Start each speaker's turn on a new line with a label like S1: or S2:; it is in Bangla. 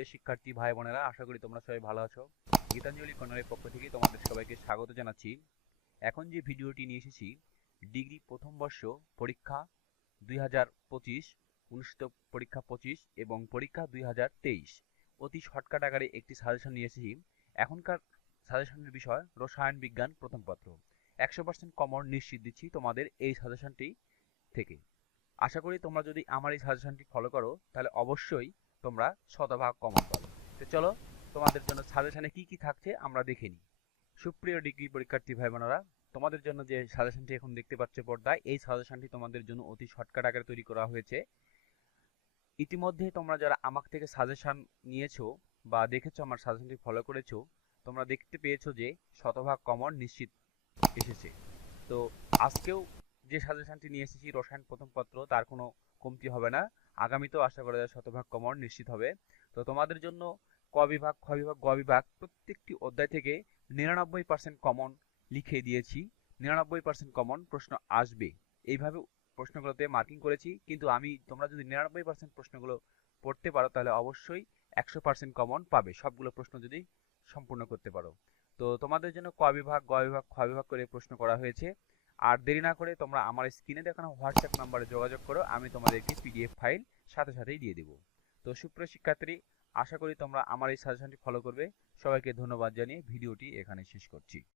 S1: সুপ্রিয় শিক্ষার্থী ভাই বোনেরা আশা করি তোমরা সবাই ভালো আছো। গীতাঞ্জলি কর্নারের পক্ষ থেকে তোমাদের সবাইকে স্বাগত জানাচ্ছি। এখন যে ভিডিওটি নিয়ে এসেছি, ডিগ্রি প্রথম বর্ষ পরীক্ষা দুই হাজার পঁচিশ, অনুষ্ঠিত পরীক্ষা পঁচিশ এবং পরীক্ষা দুই হাজার তেইশ। অতি শর্টকাট আকারে একটি সাজেশন নিয়ে এসেছি। এখনকার সাজেশনের বিষয়, রসায়ন বিজ্ঞান প্রথম পত্র। একশো পার্সেন্ট কমন নিশ্চিত দিচ্ছি তোমাদের এই সাজেশনটি থেকে। আশা করি তোমরা যদি আমার এই সাজেশনটি ফলো করো, তাহলে অবশ্যই তোমরা শতভাগ কমন পাবে। তো চলো, তোমাদের জন্য সাজেশনে কি কি থাকছে আমরা দেখে নিই। সুপ্রিয় ডিগ্রি পরীক্ষার্থী ভাই বোনেরা তোমাদের জন্য যে সাজেশনটি এখন দেখতে পাচ্ছ পর্দায়, এই সাজেশনটি তোমাদের জন্য অতি শর্টকাট আকারে তৈরি করা হয়েছে। ইতিমধ্যে তোমরা যারা আমার থেকে সাজেশন নিয়েছো বা দেখেছ, আমার সাজেশনটি ফলো করেছ, তোমরা দেখতে পেয়েছ যে শতভাগ কমন নিশ্চিত এসেছে। তো আজকেও যে সাজেশনটি নিয়ে এসেছি, রসায়ন প্রথম পত্র, তার কোনো কমতি হবে না। আগামীতেও আশা করা যায় শতভাগ কমন নিশ্চিত হবে। তো তোমাদের জন্য ক বিভাগ, খ বিভাগ, গ বিভাগ প্রত্যেকটি অধ্যায় থেকে নিরানব্বই পার্সেন্ট কমন লিখে দিয়েছি। নিরানব্বই পার্সেন্ট কমন প্রশ্ন আসবে। এইভাবে প্রশ্নগুলোতে মার্কিং করেছি। কিন্তু আমি, তোমরা যদি নিরানব্বই পার্সেন্ট প্রশ্নগুলো পড়তে পারো, তাহলে অবশ্যই একশো পার্সেন্ট কমন পাবে। সবগুলো প্রশ্ন যদি সম্পূর্ণ করতে পারো। তো তোমাদের জন্য ক বিভাগ, গ বিভাগ, খ বিভাগ করে প্রশ্ন করা হয়েছে। আর দেরি না করে তোমরা আমার স্ক্রিনে দেখানো হোয়াটসঅ্যাপ নাম্বারে যোগাযোগ করো, আমি তোমাদেরকে পিডিএফ ফাইল সাথে সাথেই দিয়ে দেবো। তো সুপ্রিয় শিক্ষার্থী, আশা করি তোমরা আমার এই সাজেশনটি ফলো করবে। সবাইকে ধন্যবাদ জানিয়ে ভিডিওটি এখানে শেষ করছি।